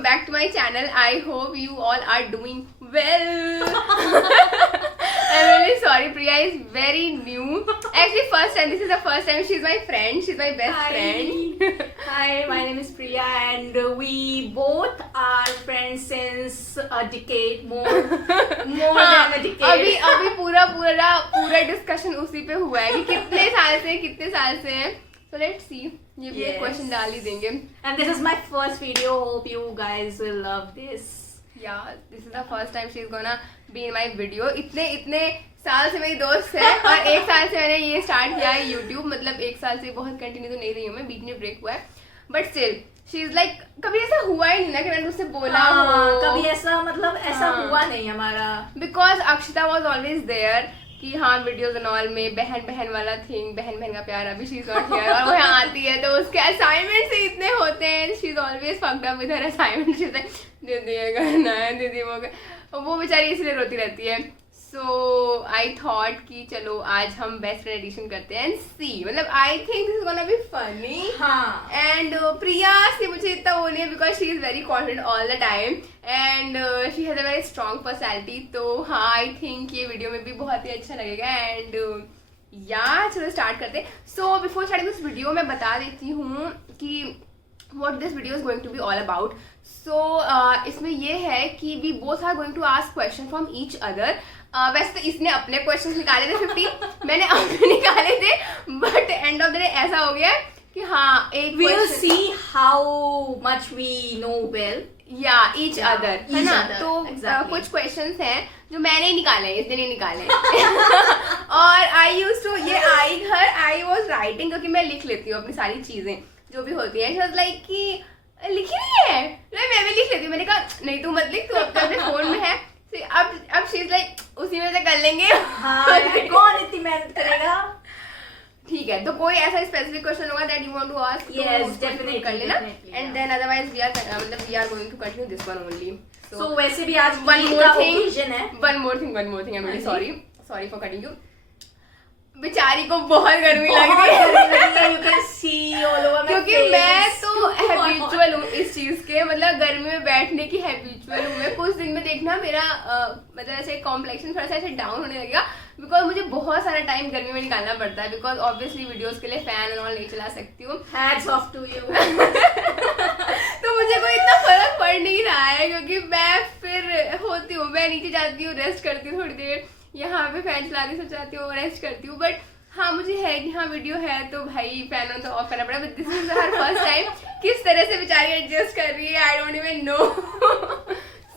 welcome back to my channel. I hope you all are doing well. I'm really sorry, Priya is very new. Actually, this is the first time she's my friend. She's my best friend. Hi, my name is Priya and we both are friends since a decade, more than a decade. अभी पूरा discussion उसी पे हुआ है कि कितने साल से हैं. So let's see. ये भी क्वेश्चन डाल ही देंगे. And this is my first video. Hope you guys will love this. Yeah, this is the first time she's gonna be in my video. इतने साल से मेरी दोस्त है और 1 साल से मैंने ये स्टार्ट किया है YouTube. मतलब 1 साल से बहुत कंटिन्यू तो नहीं रही हूँ मैं, बीच में ब्रेक हुआ है. But still she is like, कभी ऐसा हुआ ही नहीं ना कि मैंने उससे बोला हो. कभी ऐसा हुआ नहीं हमारा. Because Akshita was always there कि हाँ वीडियोज एंड ऑल में बहन वाला थिंग, बहन का प्यार. अभी शी इज नॉट हियर और वो यहाँ आती है तो उसके असाइनमेंट से इतने होते हैं. She is always fucked up with her assignment. She is like दीदी ये करना है, दीदी वो बेचारी इसलिए रोती रहती है. सो आई थॉट कि चलो आज हम बेस्ट फ्रेंड एडिशन करते हैं एंड सी. मतलब I think this is gonna be funny. हाँ. एंड प्रिया से मुझे इतना वो नहीं है because she is very confident all the time and she has a very strong personality. तो हाँ आई थिंक ये वीडियो में भी बहुत ही अच्छा लगेगा. एंड या चलो स्टार्ट करते हैं. So before starting this video मैं बता देती हूँ कि what this video is going to be all about. So इसमें ये है कि we both are going to ask question from each other. वैसे तो इसने अपने क्वेश्चंस निकाले थे 50, मैंने अपने निकाले थे, but end of the day ऐसा हो गया कि हाँ एक we will see how much we know well. या each other है ना. तो exactly. कुछ क्वेश्चंस हैं जो मैंने निकाले, इसने नहीं निकाले. और आई वॉज राइटिंग क्योंकि मैं लिख लेती हूँ अपनी सारी चीजें जो भी होती है. लाइक कि लिखी नहीं है, मैं भी लिख लेती हूँ. मैंने कहा नहीं तू मत लिख, तू अब अपने फोन में है. अब शी इज लाइक उसी में से कर लेंगे. हाँ, कौन इतनी मेहनत करेगा. ठीक है, तो कोई ऐसा स्पेसिफिक क्वेश्चन होगा that you want to ask. Yes definitely कर लेना. And then otherwise we are going to continue this one only. So वैसे भी आज one more thing I am very sorry for cutting you. बेचारी को बहुत गर्मी लग रही है. You can see all over my क्योंकि मैं तो हैबिचुअल हूँ इस चीज के. मतलब गर्मी में बैठने की हैबिचुअल हूँ मैं. कुछ दिन में देखना मेरा मतलब ऐसे कॉम्प्लेक्शन थोड़ा सा ऐसे डाउन होने लगेगा बिकॉज मुझे बहुत सारा टाइम गर्मी में निकालना पड़ता है. बिकॉज ऑब्वियसली वीडियोस के लिए फैन एंड ऑल नहीं चला सकती हूँ. Hats off to you. तो मुझे कोई इतना फर्क पड़ नहीं रहा है क्योंकि मैं फिर होती हूँ, मैं नीचे जाती हूँ, रेस्ट करती हूँ थोड़ी देर, यहाँ पे फैन चलाती सो जाती हूँ, रेस्ट करती हूँ. बट हाँ मुझे है कि हाँ वीडियो है तो भाई फैन तो ऑफ करना पड़ा. But this is her first time. किस तरह से बेचारी एडजस्ट कर रही है I don't even know.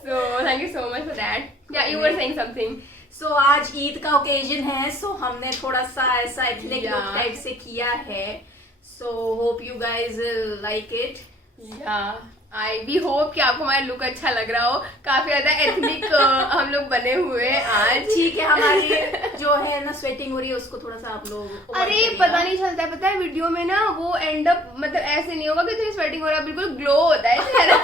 So thank you so much for that. या यू वर सेइंग समथिंग. सो आज ईद का ओकेजन है, सो हमने थोड़ा सा ऐसा एथनिक लुक टाइप से किया है. So hope you guys like it. या वी होप कि आपको हमारा लुक अच्छा लग रहा हो. काफी ज्यादा एथनिक हम लोग बने हुए हैं आज. ठीक है, हमारी जो है ना स्वेटिंग हो रही है उसको थोड़ा सा आप लोग. अरे पता नहीं चलता है, पता है वीडियो में ना वो एंड अप मतलब ऐसे नहीं होगा कि तुम्हें स्वेटिंग हो रहा है, बिल्कुल ग्लो होता है चेहरा.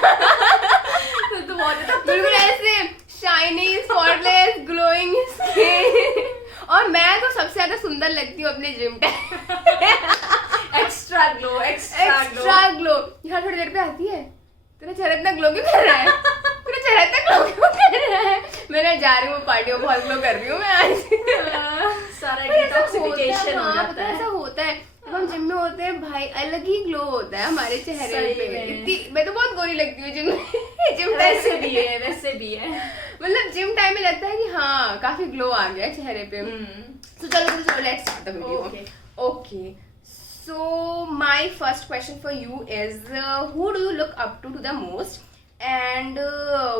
तो बहुत बिल्कुल ऐसे शाइनी स्पॉटलेस ग्लोइंग स्किन. और मैं तो सबसे ज्यादा सुंदर लगती हूँ अपने जिम पे. Extra glow. यहाँ थोड़ी देर पे आती है, तेरा चेहरा इतना ग्लो क्यों कर रहा है, तेरा चेहरा इतना ग्लो क्यों कर रहा है. मैं जा रही हूँ पार्टी में, बहुत ग्लो कर रही हूँ मैं आज. सारा डिटॉक्सिफिकेशन हो जाता है. ऐसा होता है जब हम जिम में होते हैं भाई, अलग ही ग्लो होता है हमारे चेहरे पे. मैं तो बहुत गोरी लगती हूँ जिम वैसे भी है. मतलब जिम टाइम में लगता है कि हाँ काफी ग्लो आ गया चेहरे पे. तो चलो let's start the video. Okay. So my first question for you is who do you look up to the most and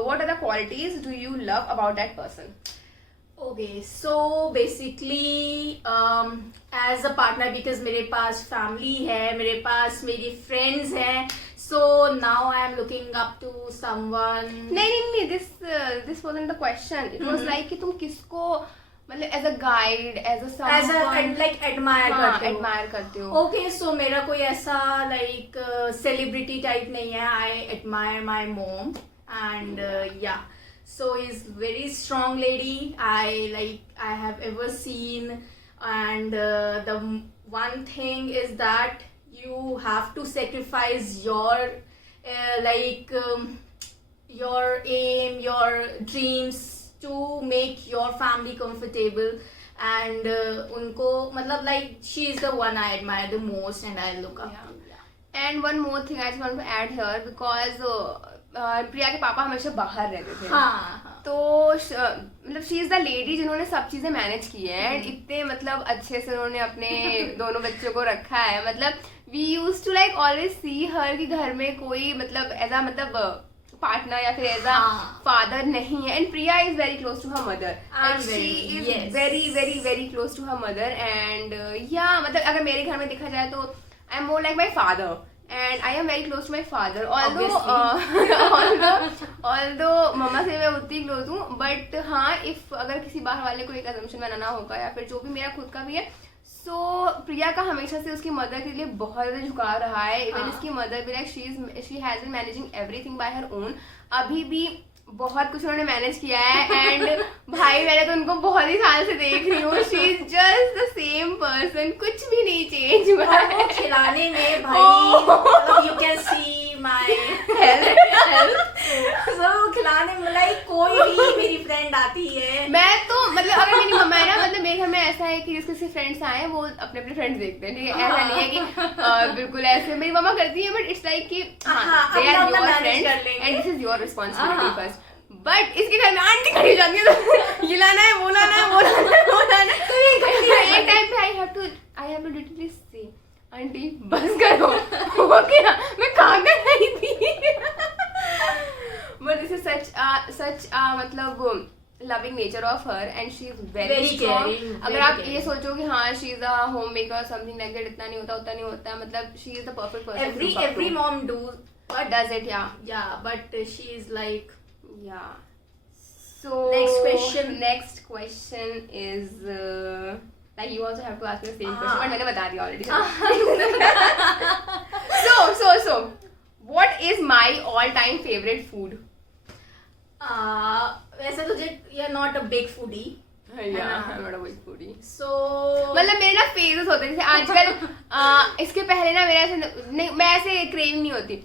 what are the qualities do you love about that person? Okay, so basically as a partner, because मेरे पास family है, मेरे पास मेरी friends हैं, so now I am looking up to someone. नहीं this wasn't the question. It was like कि तुम किसको मतलब as a guide, as a like admire करते हो. Okay, so मेरा कोई ऐसा like celebrity type नहीं है. I admire my mom and yeah. So is very strong lady I have ever seen, and the one thing is that you have to sacrifice your your aim, your dreams to make your family comfortable. And उनको मतलब like she is the one I admire the most and I look up to. And one more thing I just want to add here because प्रिया के पापा हमेशा बाहर रहते थे. हाँ. तो मतलब शी इज द लेडी जिन्होंने सब चीजें मैनेज की है एंड इतने मतलब अच्छे से उन्होंने अपने दोनों बच्चों को रखा है. मतलब we use to like always see her कि घर में कोई मतलब एज अ मतलब पार्टनर या फिर एज अ फादर नहीं है. And Priya is very close to her mother and she is very very very close to her mother. And या मतलब अगर मेरे घर में देखा जाए तो I am more like my father and I am very close to my father. Although मम्मा से मैं उतनी क्लोज हूँ, बट हाँ इफ अगर किसी बाहर वाले को एक assumption बनाना होगा या फिर जो भी मेरा खुद का भी है, सो प्रिया का हमेशा से उसकी मदर के लिए बहुत ज़्यादा झुकाव रहा है. इवन इसकी मदर भी like she has been managing everything by her own. अभी भी बहुत कुछ उन्होंने मैनेज किया है. एंड भाई मैंने तो उनको बहुत ही साल से देख रही हूँ. She is just the same person, कुछ भी नहीं चेंज हुआ है. खिलाने में भाई you can see my health. So खिलाने में लाइक कोई भी मेरी फ्रेंड आती है, मैं तो मतलब अगर मेरी मम्मा है ना, मतलब मेरे घर में ऐसा है कि जिसके फ्रेंड्स आए वो अपने अपने फ्रेंड्स देखते हैं. ठीक है, ऐसा नहीं है कि बिल्कुल ऐसे मेरी मम्मा करती है, बट इट्स लाइक कि they are your friends and this is your responsibility first. But इसके घर में आंटी खड़ी हो जाती है, तो ये लाना है, वो लाना है, वो लाना है, वो लाना है. एक टाइम पे आई हैव टू लिटरली से आंटी बस करो, हो गया, मैं कहाँ कर रही थी. बट दिस इज सच मतलब loving nature of her and she is very strong. caring, अगर आप ये सोचो कि हाँ she is a homemaker something like that, इतना नहीं होता, उतना नहीं होता. मतलब she is the perfect person. every mom does it, yeah. But she is like, yeah. So next question is like you also have to ask me the same question, but मैंने बता दिया already. So what is my all time favorite food? वैसे तुझे you're not a big foodie. I'm not a big foodie. So मतलब मेरे ना phases होते हैं. जैसे आजकल इसके पहले ना मेरा ऐसे नहीं, मैं ऐसे क्रेविंग नहीं होती,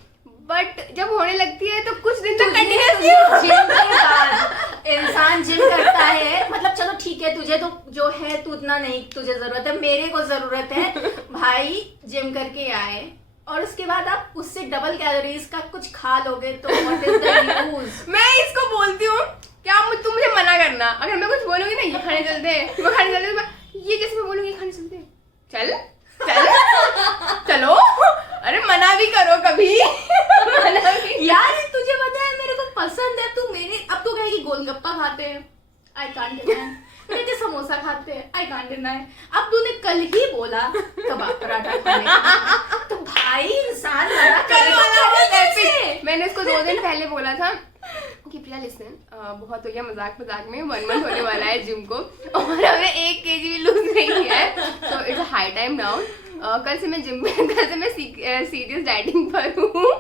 बट जब होने लगती है तो कुछ दिन तक कंटिन्यूअसली जिम के बाद इंसान जिम करता है. मतलब चलो ठीक है, तुझे तो जो है तू उतना नहीं तुझे जरूरत है, मेरे को जरूरत है भाई. जिम करके आए और उसके बाद आप उससे डबल कैलोरीज का कुछ खा लोगे तो व्हाट इज द यूज. मैं इसको बोलती हूँ कि आप तुम मुझे मना करना. अगर मैं कुछ बोलूंगी ना ये खाने चलते हैं, वो खाने चलते हैं, ये जैसे मैं बोलूंगी खाने चलते हैं, चलो. अरे मना भी करो कभी. मना भी. यार तुझे पता है मेरे को पसंद है, तू मेरे अब तो कहेगी गोलगप्पा खाते हैं, आई कांट डिनाई. मेरे समोसा खाते हैं, आई कांट डिनाई. अब तूने कल ही बोला कबाब पराठा खाने, तो भाई इंसान मना करेगा. मैंने इसको 2 दिन पहले बोला था कि प्रिया लिसन, बहुत हो गया मजाक में, 1 मंथ होने वाला है जिम को और हमने 1 kg भी लूज नहीं किया है. तो it's a high time now. कल से मैं सीरियस डाइटिंग पर हूँ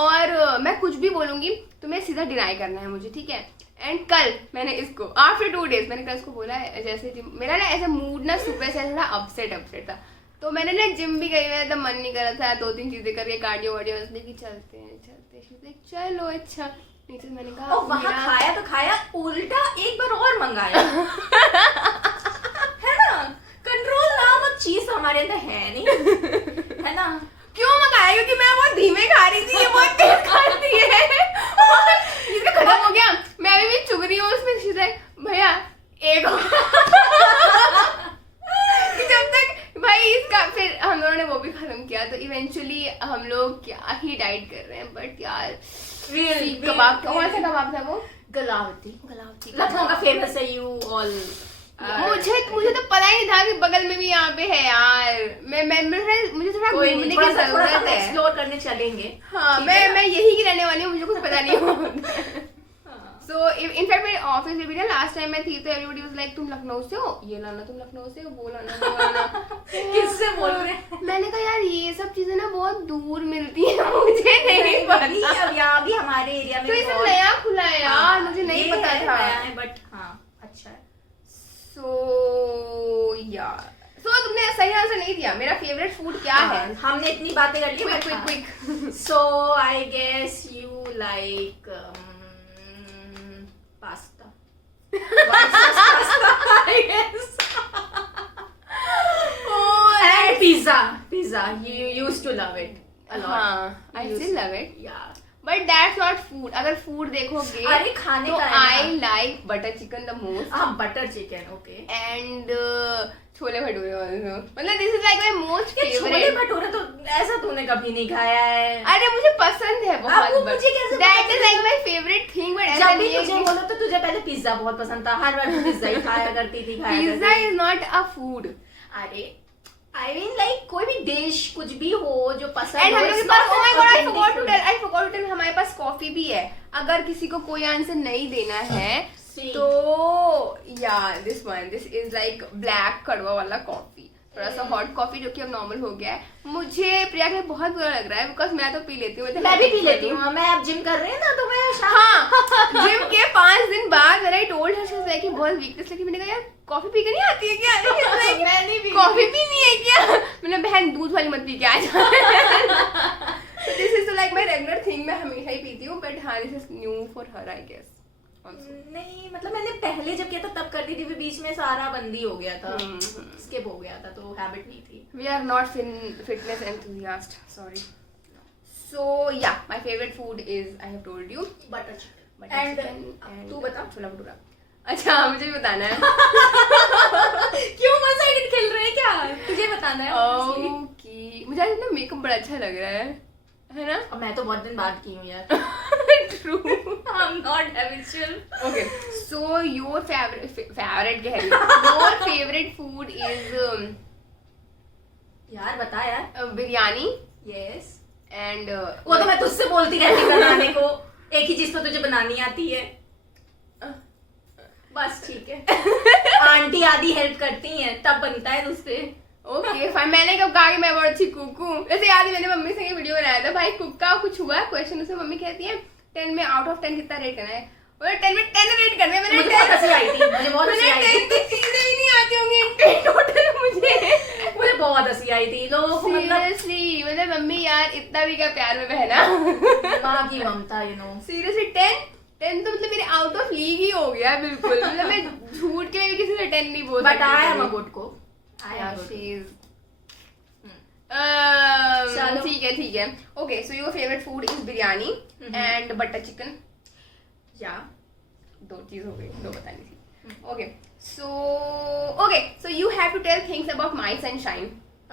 और मैं कुछ भी बोलूँगी तो मैं सीधा डिनाई करना है मुझे, ठीक है. एंड कल मैंने इसको आफ्टर 2 days मैंने कल इसको बोला है, जैसे मेरा ना ऐसा मूड ना सुबह से थोड़ा अपसेट था, तो मैंने ना जिम भी गई, मेरा मन नहीं कर रहा था. 2-3 चीजें करके कार्डियो वार्डियो उसने कि चलते चलो अच्छा. नीचे मैंने कहा वहाँ खाया तो खाया, उल्टा एक बार और मंगाया. है ना, कंट्रोल नामक चीज हमारे अंदर है नहीं, है ना. क्यों मंगाया? क्योंकि मैं बहुत धीमे खा रही थी, ये बहुत तेज खाती है. इसका खत्म हो गया, मैं अभी भी चुग रही हूँ उसमें. भैया एक जब तक भाई इसका, फिर हम लोगों ने वो भी खत्म किया. तो इवेंचुअली हम लोग क्या ही डाइट कर रहे हैं. बट यार कबाब, कौन सा कबाब था वो? गलावती. लखनऊ का फेमस है. यू ऑल मुझे तो पता ही नहीं था कि बगल में भी यहाँ पे है यार. मुझे थोड़ा घूमने की जरूरत है, एक्सप्लोर करने चलेंगे. हाँ, मैं यही की रहने वाली हूँ, मुझे कुछ पता नहीं होता. सो इनफैक्ट मेरे ऑफिस में भी ना लास्ट टाइम मैं थी तो एवरीबॉडी वाज लाइक तुम लखनऊ से हो, ये लाना, तुम लखनऊ से हो, वो लाना. किससे बोल रहे हैं? मैंने कहा यार ये सब चीजें ना बहुत दूर मिलती है, मुझे नहीं पता. अब यहाँ भी हमारे एरिया में तो ये सब नया खुला है यार, मुझे नहीं पता था. बट हाँ अच्छा है. सो तुमने सही आंसर नहीं दिया. मेरा फेवरेट फूड क्या है? हमने इतनी बातें कर ली. Quick. So I guess you like I guess. Oh, And pizza. You used to love it a lot. हाँ, I You still used- love it. Yeah. But that's not food. अगर food देखोगे अरे खाने तो का है I ना। like butter chicken the most. हाँ butter chicken okay. And chole bhature also. मतलब this is like my most chole favorite. Bhature तो ऐसा तूने कभी नहीं खाया है। अरे मुझे पसंद है अब बहुत. वो मुझे कैसे That पता is like my favorite thing. But ऐसा जब भी नहीं है तुझे कि बोलो तो तुझे पहले पिज्जा बहुत पसंद था, हर बार तू पिज्जा ही खाया करती थी pizza is not a food. अरे आई मीन लाइक कोई भी डिश कुछ भी हो जो पसंद And हो, हम लोग के it's pass not oh my an god I authentic forgot to food. tell I forgot to tell हमारे पास कॉफी भी है. अगर किसी को कोई आंसर नहीं देना है See. तो this is like black कड़वा वाला कॉफी, थोड़ा सा हॉट कॉफी जो कि अब नॉर्मल हो गया है. मुझे प्रिया के लिए बहुत बुरा लग रहा है बिकॉज मैं तो पी लेती हूँ. मैं भी पी लेती हूँ, मैं अब जिम कर रही हूँ ना तो मैं शाम हाँ जिम के 5 दिन बाद मेरा टोल्ड है कि बहुत वीकनेस लगी. मैंने कहा यार कॉफी पी के नहीं आती है क्या? मैं नहीं पी कॉफी भी नहीं है क्या? मैंने बहन दूध वाली मत पी के आ जा. This is like my regular thing. मैं हमेशा ही पीती हूँ बट हाँ this is new for her I guess. नहीं मतलब मैंने पहले जब किया था तब करती थी, फिर बीच में सारा बंदी हो गया था, स्किप हो गया था तो हैबिट नहीं थी. We are not fitness enthusiast. Sorry. So yeah, my favorite food is I have told you butter chicken. butter And chicken and तू बता. छोला भटूरा. अच्छा मुझे भी बताना है. क्यों वन साइडेड खेल रहे हैं क्या? तुझे बताना है obviously. ओके मुझे आज ना मेकअप बड़ा अच्छा लग रहा है ना? अब मैं तो बहुत दिन बाद की हूँ यार. True. I'm not habitual. Okay, so your favorite क्या है? Your favorite food is यार बता यार. biryani Yes. and वो तो मैं तुझसे बोलती रहती बनाने को. एक ही चीज तो तुझे बनानी आती है. बस ठीक है. आंटी आदि हेल्प करती हैं तब बनता है तुझसे. Okay fine. मैंने कब कहा कि मैं बहुत अच्छी कुक हूँ? वैसे याद है मैंने मम्मी से ये वीडियो बनाया था भाई कुक का कुछ हुआ क्वेश्चन. उसमें मम्मी कहती है 10 में आउट ऑफ 10 कितना रेट करना है? और 10 में 10 रेट करना है. मैंने मुझे बहुत हंसी आई थी. मुझे बहुत हंसी आई 10 थी. की चीजें भी नहीं आती होंगी टोटल मुझे. मुझे बहुत हंसी आई थी. लोगों को मतलब सीरियसली मतलब मम्मी यार इतना भी क्या प्यार में बहना. माँ की ममता यू नो. सीरियसली 10 तो मतलब मेरे आउट ऑफ लीग ही हो गया बिल्कुल. मतलब मैं झूठ के लिए भी किसी से 10 नहीं बोल सकती. But I am a good को. चलो. ठीक है. Okay so your favourite food is biryani and butter chicken. या 2 चीज हो गई, 2 बतानी थी. Okay so you have to tell things about my sunshine.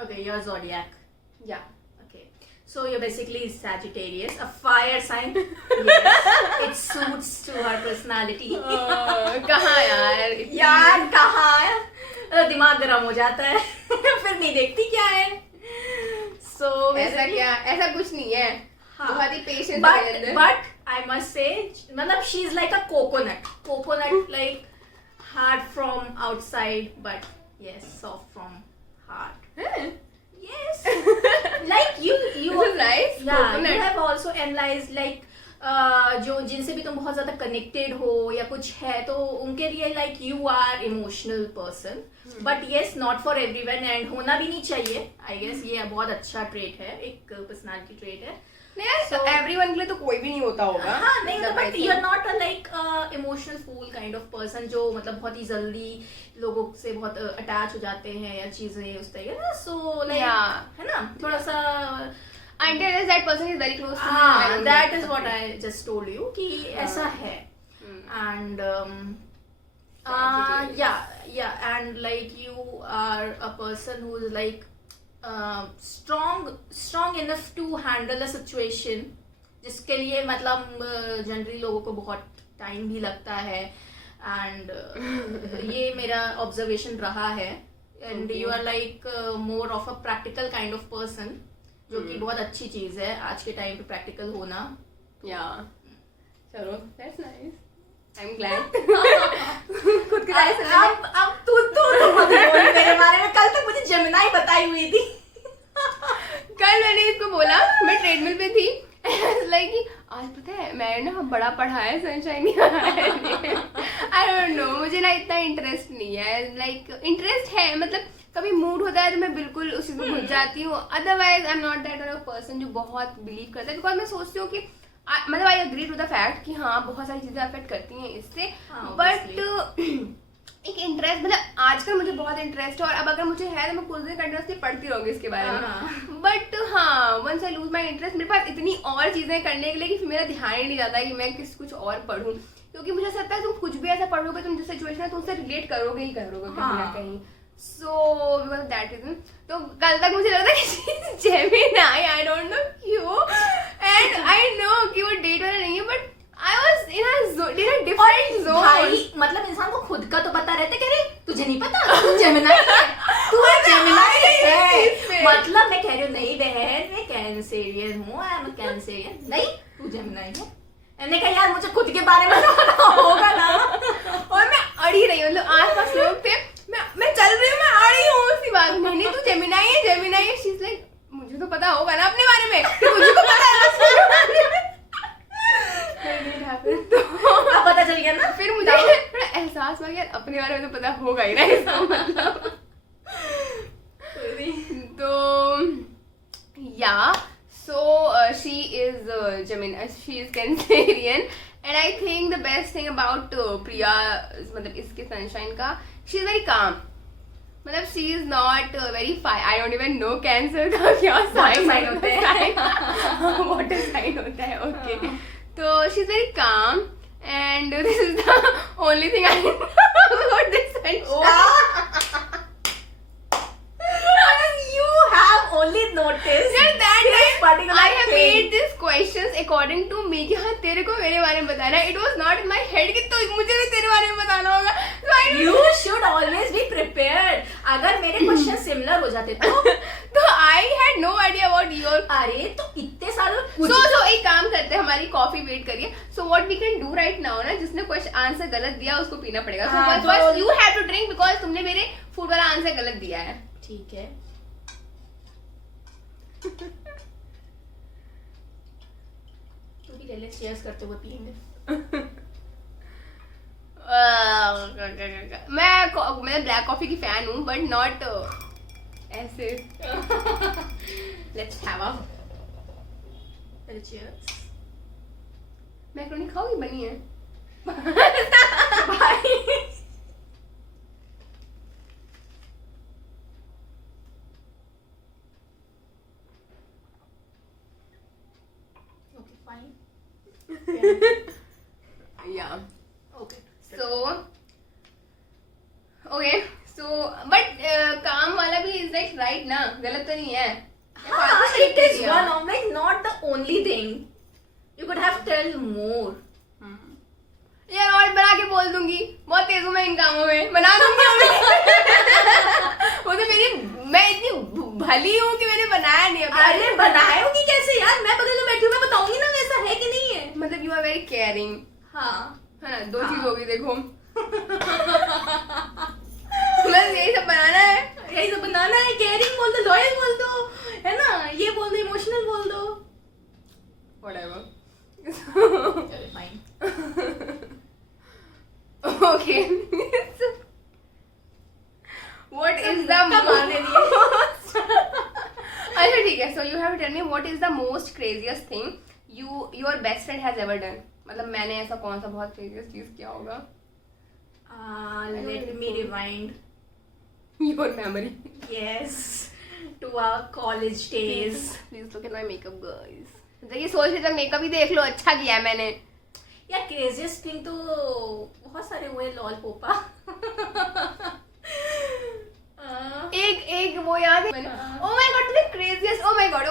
Okay your zodiac. या Okay. So you're basically Sagittarius, a fire sign. Yes. It suits to her personality. कहाँ यार यार कहाँ दिमाग गर्म हो जाता है. फिर नहीं देखती क्या है. So ऐसा क्या? ऐसा कुछ नहीं है. हाँ. बहुत ही पेशेंस है मेरे अंदर. but I must say मतलब she is like a coconut like hard from outside but yes soft from heart. हाँ? Yes. Like you This is nice. yeah Coconut. you have also analyzed like जो जिनसे भी तुम बहुत ज्यादा connected हो या कुछ है तो उनके लिए like you are emotional person. But yes not for everyone and होना भी नहीं चाहिए. आई गेस ये बहुत अच्छा ट्रेट है, एक पर्सनालिटी ट्रेट है. So- एवरीवन के लिए तो कोई भी नहीं होता होगा. हाँ नहीं मतलब I but think. You are not a like emotional fool kind of person जो मतलब बहुत ही जल्दी लोगों से बहुत अटैच हो जाते हैं या चीजें उस तरीके ना. So like Yeah. है ना थोड़ा सा. Until that person is very close to me. I हाँ don't that get is what I just told you कि ऐसा है. And yeah and like you are a person who is like strong enough to handle a situation जिसके लिए मतलब generally लोगों को बहुत टाइम भी लगता है. एंड ये मेरा ऑब्जर्वेशन रहा है. And you are like more of a practical kind of person जो कि बहुत अच्छी चीज है आज के टाइम पे प्रैक्टिकल होना. Yeah. चलो that's nice. I'm glad. खुद के बारे में अब तू मत बोल मेरे बारे में. कल तक मुझे जेमिनाई बताई हुई थी. कल मैंने इसको बोला मैं ट्रेडमिल पे थी लाइक आज पता है मैंने ना बड़ा पढ़ा है सनशाइन. आई डोंट नो मुझे ना इतना इंटरेस्ट नहीं है. लाइक इंटरेस्ट है मतलब कभी मूड होता है तो मैं बिल्कुल उसी में घुस जाती हूँ. Otherwise I am not that kind of person जो बहुत बिलीव करता है. बिकॉज मैं सोचती हूँ कि मतलब I agree to the fact कि हाँ बहुत सारी चीजें अफेक्ट करती हैं इससे. हाँ, बट एक इंटरेस्ट, मतलब आजकल मुझे बहुत इंटरेस्ट है और अब अगर मुझे है तो मैं कुछ दिन कंटिन्यूसली पढ़ती रहूंगी इसके बारे में। बट हाँ, once I lose my interest, मेरे पास इतनी और चीजें करने के लिए कि फिर मेरा ध्यान ही नहीं जाता कि मैं कुछ और पढ़ूं, क्योंकि मुझे ऐसा लगता है तुम कुछ भी ऐसा पढ़ोगे, तुम जिस सिचुएशन है तुम उससे रिलेट करोगे ही करोगे कहीं ना कहीं। सो बिकॉज दैट रीजन, तो कल तक मुझे लगता है कि जेमिनी, आई डोंट नो क्यों, एंड आई नो कि वो डेट वाला नहीं है, but I was in a different zone. भाई मतलब इंसान को खुद का तो पता रहता है, कह रहे तुझे नहीं पता तू जेमिनी है, तू जेमिनी है, मतलब मैं कह रही हूँ नहीं बहन मैं कैंसेरियन हूँ, आई एम अ कैंसेरियन, नहीं तू जेमिनी है। मैंने कहा यार मुझे खुद के बारे में तो पता होगा ना, और मैं अड़ी रही हूँ, मतलब आसपास लोग थे, मैं चल रही हूँ, मैं अड़ी हूँ उसी बात में, नहीं तू जेमिनी है, she's like मुझे तो पता होगा ना अपने बारे में, तुझे को पता है तो अब पता चल गया ना, फिर मुझे थोड़ा एहसास हुआ कि यार अपने बारे में तो पता होगा ही ना इसका मतलब। तो या so she is Gemini, she is Cancerian, and I think the best thing about Priya मतलब इसके सनशाइन का, she is very calm, मतलब she is not very I don't even know Cancer का क्या साइन होता है, वाटर साइन होता है, okay. So she's very calm, and this is the only thing I know about this sunshine. You have only noticed that this particular I have thing. made these questions according to me कि हाँ तेरे को मेरे बारे में बताना है. It was not in my head कि तो मुझे भी तेरे बारे में बताना होगा. So I don't You should always be prepared. अगर मेरे क्वेश्चन सिमिलर हो जाते तो I had no idea about your. अरे तो इतने सालों So एक काम करते हैं, हमारी कॉफी वेट करिए. So what we can do right now ना, जिसने क्वेश्चन आंसर गलत दिया उसको पीना पड़ेगा. So first you have to drink because तुमने मेरे फूड वाला आंसर गलत दिया है. ठीक है. तू भी ले ले, शेयर करते हुए पिएंगे. मैं ब्लैक कॉफी की फैन हूँ बट नॉट ऐसे. Let's have a cheers. Macaroni खाओगी? बनी है भाई. Okay fine. या ओके. सो बट काम वाला भी इज लाइक राइट ना, गलत तो नहीं है. हाँ, it is one of like not the only thing. You could have tell more. यार और बना के बोल दूंगी, बहुत तेज हूँ मैं इन कामों में, बना दूंगी. वो तो मैं इतनी भली हूँ कि मैंने बनाया नहीं. अरे बनाएगी कैसे यार, मैं बदल बैठी हूँ, मैं बताऊंगी ना वैसा है कि नहीं है. मतलब यू आर वेरी केयरिंग. हाँ है ना, दो चीज होगी देखो. बस यही सब बनाना है, यही तो बनाना है. केयरिंग बोल दो, लॉयल बोल दो, है ना, ये बोल दो, इमोशनल बोल दो. whatever. Fine. Okay. What is the most? अच्छा ठीक है. So you have to tell me what is the most craziest thing your best friend has ever done. मतलब मैंने ऐसा कौन सा बहुत craziest चीज किया होगा? Let me rewind. Your memory. Yes, to our college days. Please look at my makeup, guys. देखिए सोच रही तक मेकअप ही देख लो, अच्छा किया है मैंने. यार क्रेजियस्ट थिंग तो बहुत सारे हुए. लॉल पोपा. एक वो याद है. Oh my God, तुझे craziest. Oh my God.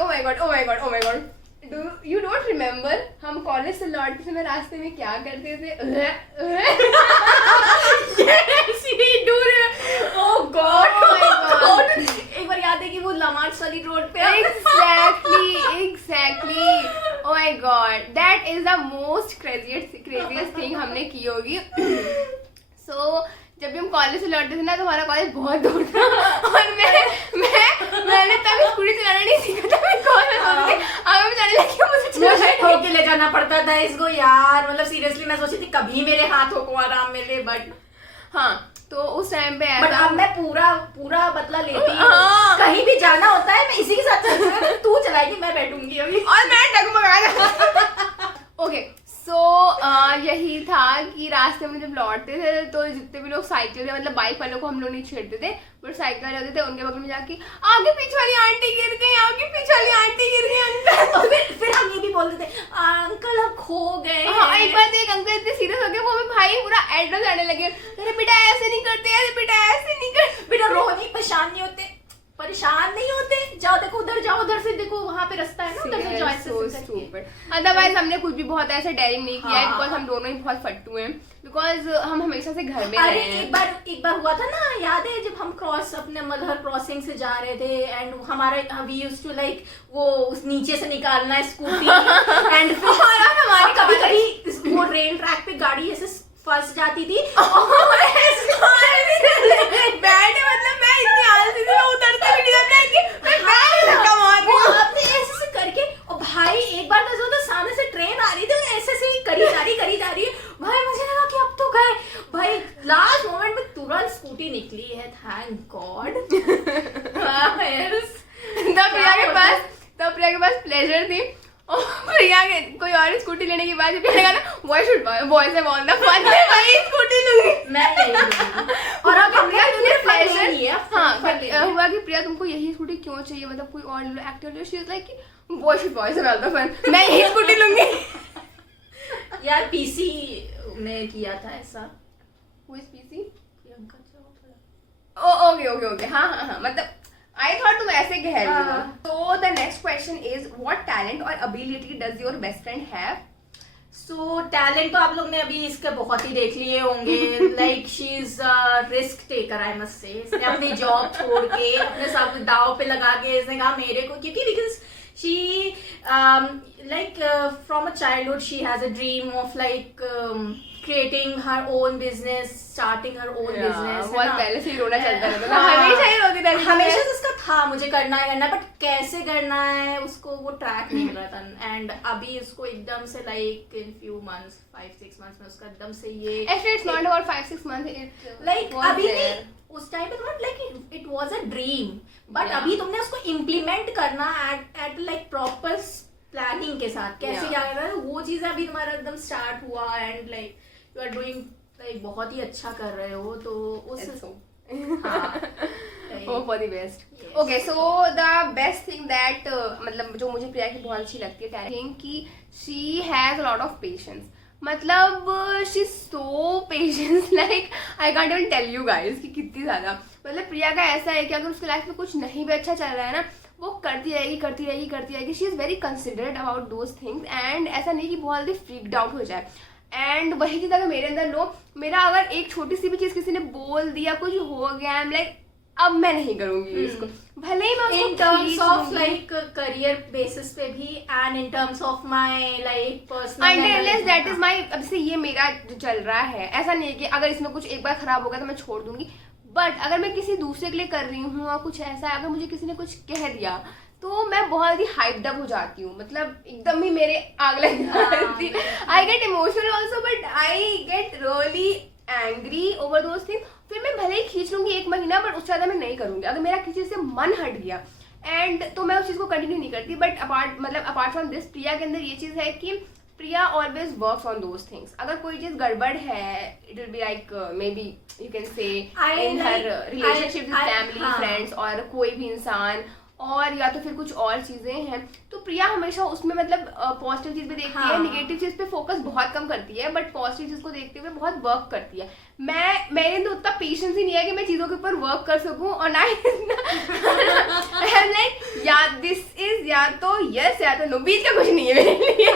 You don't remember हम कॉलेज से लौटते समय रास्ते में क्या करते थे? Yes, we do. Oh God. एक बार याद है कि वो लामार्च वाली रोड पे. Exactly. Oh my God, that is the most craziest thing हमने की होगी. So जब भी हम कॉलेज से लौटते थे ना तो हमारा कॉलेज बहुत दूर था और मैंने तब स्कूटी चलाना नहीं सीखा था. मैं कॉलेज होती थी, अब मैं जाने लगी, मुझे ठोके ले जाना पड़ता था इसको यार. मतलब सीरियसली मैं सोची थी कभी मेरे हाथों को आराम मिले, बट हाँ तो उस टाइम पे बट अब मैं पूरा बदला लेती हूँ. कहीं भी जाना होता है मैं इसी के साथ चलती हूँ. तू चलाएगी, मैं बैठूंगी अभी और मैं डगमगा. ओके सो यही था कि रास्ते में जब लौटते थे तो जितने भी लोग साइकिल थे, मतलब बाइक वालों को हम लोग नहीं छेड़ते थे, बट साइकिल वाले होते थे उनके बगल में जाके आगे पीछे वाली आंटी गिर गई, आगे पीछे वाली आंटी गिर गई अंकल। और फिर हम ये भी बोलते थे अंकल हम खो गए। हाँ, एक बार तो एक अंकल इतने सीरियस हो गए, वो हमें भाई पूरा एड्रेस आने लगे, अरे बेटा ऐसे नहीं करते, अरे बेटा ऐसे नहीं करते, बेटा रोनी परेशान नहीं होते, जाओ देखो उधर, जाओ उधर से देखो, वहाँ पे रास्ता है ना, उधर से जाओ ऐसे। अदरवाइज हमने कुछ भी बहुत ऐसा डेयरिंग नहीं किया है, हाँ। बिकॉज हम दोनों ही बहुत फट्टू हैं, बिकॉज हम हमेशा से घर में अरे रहे हैं। एक बार हुआ था ना, याद है जब हम अपने मदर क्रॉसिंग से जा रहे थे एंड हमारा वी यूज्ड टू लाइक वो उस नीचे से निकालना है स्कूटी एंड फिर हमारी कभी वो रेल ट्रैक पे गाड़ी ऐसे फंस जाती थी बैठ मतलब मैं इतनी आलसी थी, मैं उतरते भी नहीं था कि मैं बैठ धक्का मार रही हूँ। आपने ऐसे करके, और भाई एक बार तो तो सामने से ट्रेन आ रही थी, ऐसे से ही करी जा रही है, भाई मुझे लगा कि अब तो गए भाई, लास्ट मोमेंट में तुरंत स्कूटी निकली है, थैंक गॉड। तब प्रिया के पास प्लेजर थी, और प्रिया के कोई और स्कूटी लेने के बाद प्रिया लगा ना बॉय से बोलना फन है भाई, स्कूटी लूंगी मैं यही लूंगी। और अब प्रिया तुमने प्लेजर लिया। हाँ हुआ कि प्रिया तुमको यही स्कूटी क्यों चाहिए, मतलब कोई और actor low, she is like boy से बोलता फन, मैं यही स्कूटी लूंगी। यार पीसी ने किया था ऐसा। Who is PC? Priyanka Chopra. Okay हाँ मतलब I thought तुम ऐसे कह रही हो। So the next question is what talent or ability does your best friend have? So talent तो आप लोग ने अभी इसके बहुत ही देख लिए होंगे, like she is risk taker I must say. इसने अपनी जॉब छोड़ के अपने सब दाव पे लगा के इसने कहा मेरे को, क्योंकि because she like from a childhood she has a dream of like creating her own business, starting her own business। बहुत पहले से ही रोना चलता रहता था, हमेशा ही रोती रहती थी। हमेशा से उसका था मुझे करना है, बट कैसे करना है उसको वो ट्रैक नहीं मिल रहा था, एंड अभी उसको एकदम से like in few months 5-6 months में उसका एकदम से ये actually it's not about 5-6 months, it like was अभी there. नहीं, उस टाइम पे not like it was a dream, but अभी तुमने उसको इम्प्लीमेंट करना एट लाइक प्रॉपर प्लानिंग के साथ, कैसे क्या करना है वो चीजें अभी तुम्हारा एकदम स्टार्ट हुआ, and like you are doing like बहुत ही अच्छा कर रहे हो, तो उस hope for the best. Yes. Okay, so the best thing that मतलब जो मुझे प्रिया की बहुत अच्छी लगती है talent कि she has a lot of patience. मतलब she is so patient, like I can't even tell you guys कि कितनी ज़्यादा, मतलब प्रिया का ऐसा है कि अगर उसके लाइफ में कुछ नहीं भी अच्छा चल रहा है ना, वो करती रहेगी। She is very considerate about those things, and ऐसा नहीं कि बहुत जल्दी फ्रीक्ड आउट हो जाए। एंड वही चीज़ अगर मेरे अंदर लो, मेरा अगर एक छोटी सी भी चीज़ किसी ने बोल दिया, कुछ हो गया, आई एम लाइक अब मैं नहीं करूंगी इसको, भले ही मैं in terms of like career basis पे भी, and in terms of my like personal, that is my, अब से ये मेरा जो चल रहा है, ऐसा नहीं है कि अगर इसमें कुछ एक बार खराब होगा तो मैं छोड़ दूंगी, बट अगर मैं किसी दूसरे के लिए कर रही हूँ और कुछ ऐसा है, अगर मुझे किसी ने कुछ कह दिया तो मैं बहुत ही हाइप्ड अप हो जाती हूँ, मतलब एकदम ही मेरे आग लग जाती है। I get emotional also, but I get really angry over those things. फिर मैं भले ही खींच लूंगी 1 महीना, बट उससे ज़्यादा मैं नहीं करूंगी। अगर मेरा किसी से मन हट गया एंड तो मैं उस चीज़ को कंटिन्यू नहीं करती। But apart from this, Priya के अंदर ये चीज़ है कि Priya always works on those things. अगर कोई चीज़ गड़बड़ है, it will be like maybe you can say in her relationship with family, friends और कोई भी इंसान, और या तो फिर कुछ और चीजें हैं, तो प्रिया हमेशा उसमें मतलब पॉजिटिव चीज भी देखती है, निगेटिव चीज पे फोकस बहुत कम करती है, बट पॉजिटिव चीज को देखते हुए बहुत वर्क करती है। मेरे अंदर उतना पेशेंस ही नहीं है कि मैं चीजों के ऊपर वर्क कर सकूं, और ना लाइक या दिस इज या तो यस या तो नो, बीच का कुछ नहीं है मेरे लिए।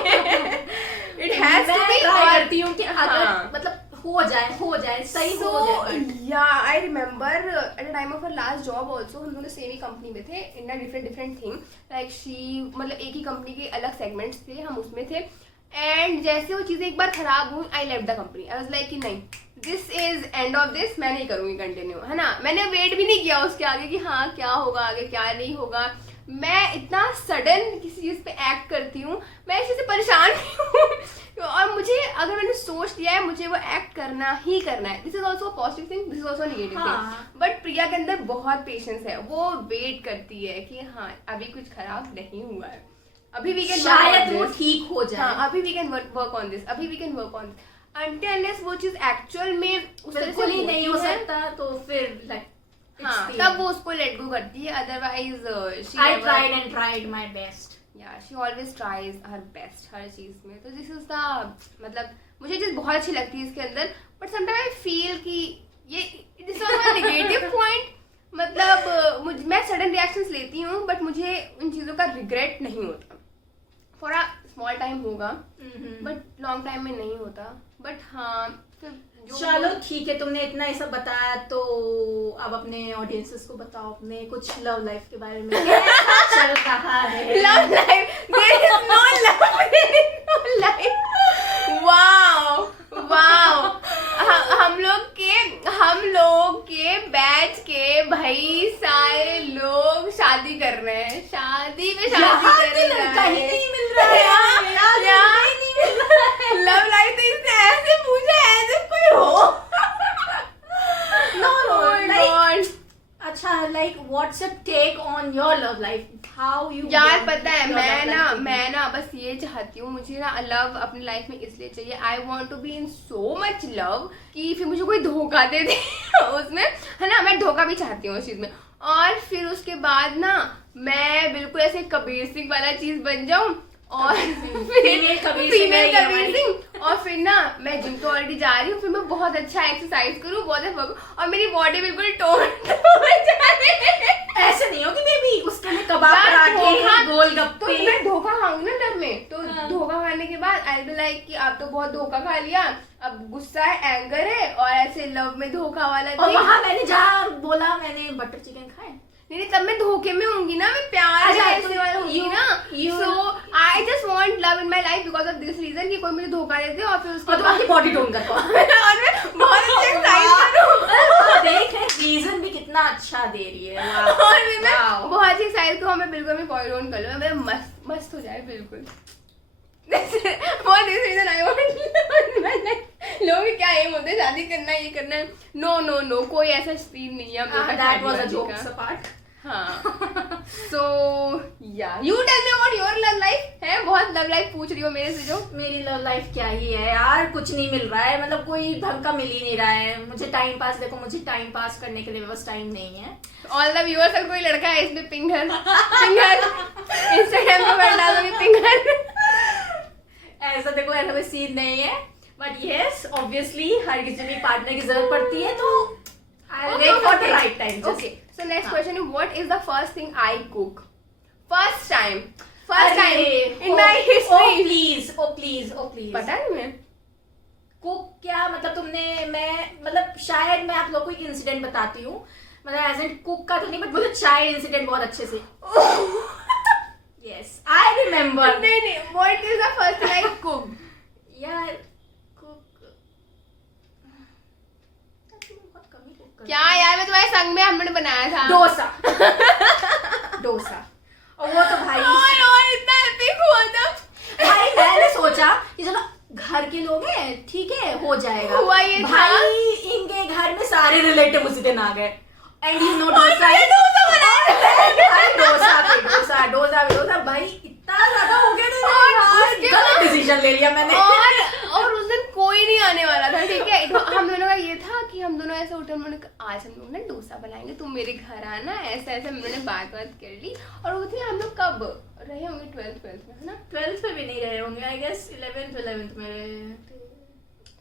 इट हैज टू बी, करती हूँ कि अगर मतलब हो जाए सही हो जाए। Yeah, I remember at the time of her last job also, हम दोनों सेम ही कंपनी में थे, in a different thing, like she, मतलब एक ही कंपनी के अलग सेगमेंट्स थे, हम उसमें थे, एंड जैसे वो चीज़ें एक बार खराब हुई, I left the company. I was like कि नहीं, this is end of this, मैं नहीं करूँगी कंटिन्यू, है ना। मैंने वेट भी नहीं किया उसके आगे कि हाँ क्या होगा आगे, क्या नहीं होगा। मैं इतना सडन किसी चीज़ पे एक्ट करती हूँ, मैं इस चीज़ से परेशान हूँ, और मुझे अगर मैंने सोच लिया है मुझे वो एक्ट करना ही करना है। This is also positive thing, this is also negative thing. But Priya के अंदर बहुत पेशेंस है, वो वेट करती है कि हाँ अभी कुछ खराब नहीं हुआ है, अभी वी कैन शायद वो ठीक हो जाए, हाँ अभी we can work on this, अभी we can work on this. until unless वो चीज एक्चुअल में उस तरह बिल्कुल से ही नहीं हो होती है, सकता तो फिर like हाँ तब वो उसको लेट गो करती है, otherwise I tried and tried my best. या she always tries her best हर चीज में. तो दिस इज द मतलब मुझे चीज बहुत अच्छी लगती है इसके अंदर, बट समटाइम आई फील कि ये this was my negative point. मतलब मैं सडन रिएक्शंस लेती हूँ बट मुझे उन चीज़ों का रिग्रेट नहीं होता. फॉर अ स्मॉल टाइम होगा बट लॉन्ग टाइम में नहीं होता. बट हाँ फिर चलो ठीक है, तुमने इतना ये सब बताया तो अब अपने ऑडियंसेस को बताओ अपने कुछ लव लाइफ के बारे में. कैसा चल रहा है love life? There is no love, there is no life. Wow wow. हम लोग के बैच के भाई सारे लोग शादी कर रहे हैं, शादी में शादी कर रहे हैं. कहीं नहीं मिल रहा है यार, नहीं मिल रहा है. लव लाइफ तो इसने ऐसे पूछा ऐसे कोई हो. No, no, Oh my like God. अच्छा, like what's your take on your love life? How you यार want पता है your love life to be? मैं ना बस ये चाहती हूँ, मुझे ना लव अपनी लाइफ में इसलिए चाहिए. I want to be in so much love कि फिर मुझे कोई धोखा दे दे उसमें, है ना. मैं धोखा भी चाहती हूँ उस चीज में, और फिर उसके बाद ना मैं बिल्कुल ऐसे कबीर सिंह वाला चीज बन जाऊँ और फीमेल कबीर सिंह. और फिर ना मैं जिम तो ऑलरेडी जा रही हूँ, फिर मैं बहुत अच्छा एक्सरसाइज करूँ, बहुत अच्छा और मेरी बॉडी बिल्कुल टोन हो जाए. ऐसे नहीं हो कि बेबी उसके लिए कबाब पराठे गोलगप्पे. तो मैं धोखा खाऊंगी ना लव में, तो धोखा खाने के बाद आई बी लाइक कि आप तो बहुत धोखा खा लिया, अब गुस्सा है, एंगर है, और ऐसे लव में धोखा वाला. और वहाँ मैंने जहाँ बोला मैंने बटर चिकन खाए, नहीं तब मैं धोखे में होंगी ना, मैं प्यार अच्छा, में ऐसे वाला होंगी ना. So I just want love in my life because of this reason कि कोई मुझे धोखा दे दे और फिर उसके और तुम्हारी बॉडी टोन कर पाओ. और मैं बहुत अच्छे एक्सरसाइज करूं. देख रीजन भी कितना अच्छा दे रही है. और फिर मैं बहुत अच्छी एक्सरसाइज करूं, मैं बिल्कुल मैं बॉडी टोन कर लूं, मैं मस्त मस्त हो जाए बिल्कुल. बहुत दिस रीजन आई वांट. लोग क्या एम होते हैं शादी करना ये करना है. नो नो नो, कोई ऐसा सीन नहीं है. That was a joke apart. हाँ. So yeah you tell me about your love life. है बहुत लव लाइफ पूछ रही हो मेरे से जो. मेरी लव लाइफ क्या ही है यार, कुछ नहीं मिल रहा है. मतलब कोई ढंग का मिल ही नहीं रहा है. मुझे टाइम पास, देखो मुझे टाइम पास करने के लिए बस टाइम नहीं है. ऑल द व्यूअर्स, अगर कोई लड़का है इसमें पिंगर इंस्टाग्राम पे मैं डालूंगी पिंगर. ऐसा देखो, ऐसा कोई सीन नहीं है. बट यस ऑब्वियसली हर किसी में पार्टनर की जरूरत पड़ती है, तो I'll wait for the right time. Okay. So next question is, what is the first thing I cook? First time in my history. Oh please. पता नहीं मैं. कुक क्या मतलब तुमने, मैं मतलब शायद मैं आप लोग को एक इंसिडेंट बताती हूँ. मतलब एज एन कुक का तो नहीं, बट मुझे चाय इंसिडेंट बहुत अच्छे से. Yes, I remember. नहीं. What is the first thing I cook? यार क्या यार, मैं तुम्हारे संग में हमने बनाया था डोसा. और वो तो भाई और इतना एपिक हुआ था भाई. मैंने सोचा कि चलो घर के लोग हैं, ठीक है हो जाएगा. हुआ ये भाई इनके घर में सारे रिलेटिव उसी दिन आ गए. And you know dosa dosa भाई इतना ज्यादा हो गया था. गलत डिसीजन ले लिया मैंने. और उस दिन कोई नहीं आने वाला था, ठीक है. तो हम दोनों का ये था कि हम दोनों ऐसे होटल में आज हम लोग ना डोसा बनाएंगे, तुम मेरे घर आना, ऐसे हम लोगों ने बात कर ली. और वो थी हम लोग कब रहे होंगे 12th में, है ना. 12th में भी नहीं रहे होंगे, आई गेस 11th में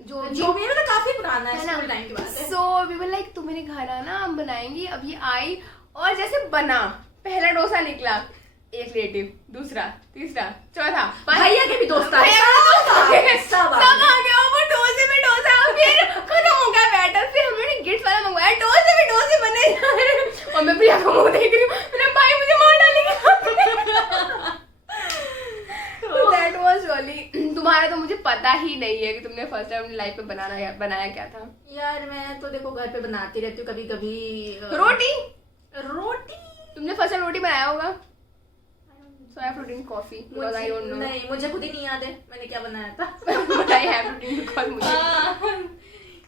जो भी है, मतलब काफी पुराना है, स्कूल टाइम की बात है. सो वी वर लाइक तुम मेरे घर आना, हम बनाएंगे. अब ये आई और जैसे बना, पहला डोसा निकला, एक रिलेटिव, दूसरा, तीसरा, चौथा, भैया के भी दोस्त आ गए, सब आ गए. वो डोसे में डोसा, फिर खत्म हो गया बैटर. फिर हम लोगों ने गिफ्ट वाला मंगवाया, डोसे में डोसे बने जा रहे हैं. और मैं प्रिया को मुंह देख रही हूँ, मेरे भाई मुझे मार डालेंगे. That was really. तुम्हारा तो मुझे पता ही नहीं है कि तुमने फर्स्ट टाइम अपनी लाइफ में बनाया क्या था. यार मैं तो देखो घर पे बनाती रहती हूँ कभी कभी. रोटी तुमने फर्स्ट टाइम रोटी बनाया होगा. So I have to drink coffee because I don't know. नहीं, मुझे खुद ही नहीं याद है मैंने क्या बनाया था. But I have to drink because मुझे.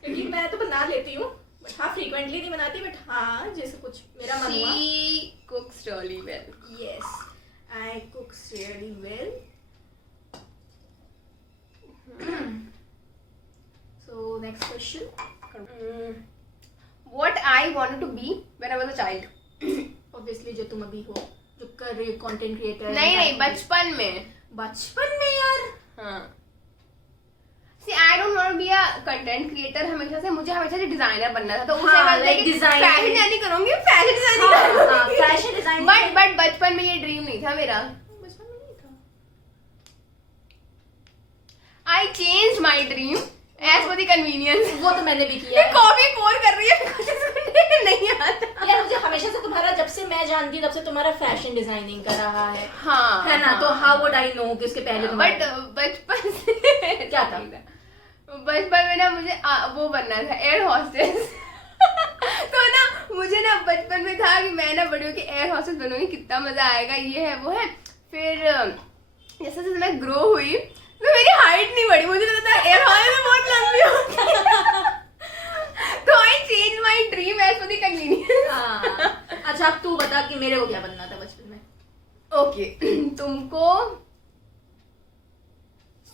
क्योंकि मैं तो बना लेती हूँ, बट हाँ फ्रीक्वेंटली नहीं बनाती, बट हाँ जैसे कुछ मेरा मन हुआ. She cooks really well. Yes, I cooks really well. Next question. What I wanted to be when I was a child. Obviously जो तुम अभी हो, जो कर रही हो, कंटेंट क्रिएटर. नहीं बचपन में. बचपन में यार. हाँ. See, I don't want to be a content creator. मुझे हमेशा से डिजाइनर बनना था. तो उस हाँ, time like designer. Fashion designing करूंगी. Fashion designing. Fashion designing. But बचपन में ये ड्रीम नहीं था मेरा. बचपन में नहीं था. I changed my dream as per the convenience. वो तो मैंने भी किया है. कॉफी पोर कर रही है. कुछ सुनने नहीं आता. यार मुझे हमेशा से तुम्हारा, जब से मैं जानती हूँ तब से तुम्हारा फैशन डिजाइनिंग कर रहा है. हाँ. है ना. तो हाउ वुड आई नो कि उसके पहले बट बचपन से क्या था? बचपन में ना मुझे वो बनना था, एयर हॉस्टेस. तो ना मुझे ना बचपन में था कि मैं ना बड़ी होकर एयर हॉस्टेस बनूंगी, कितना मजा आएगा, ये है वो है. फिर जैसे जैसे मैं ग्रो हुई तो मेरी हाइट नहीं बढ़ी. मुझे लगता था एयर हॉस्टेस में बहुत लंबी होती है. तो I change my dream as per the convenience. अच्छा अब तू बता कि मेरे को क्या बनना था बचपन में. ओके. तुमको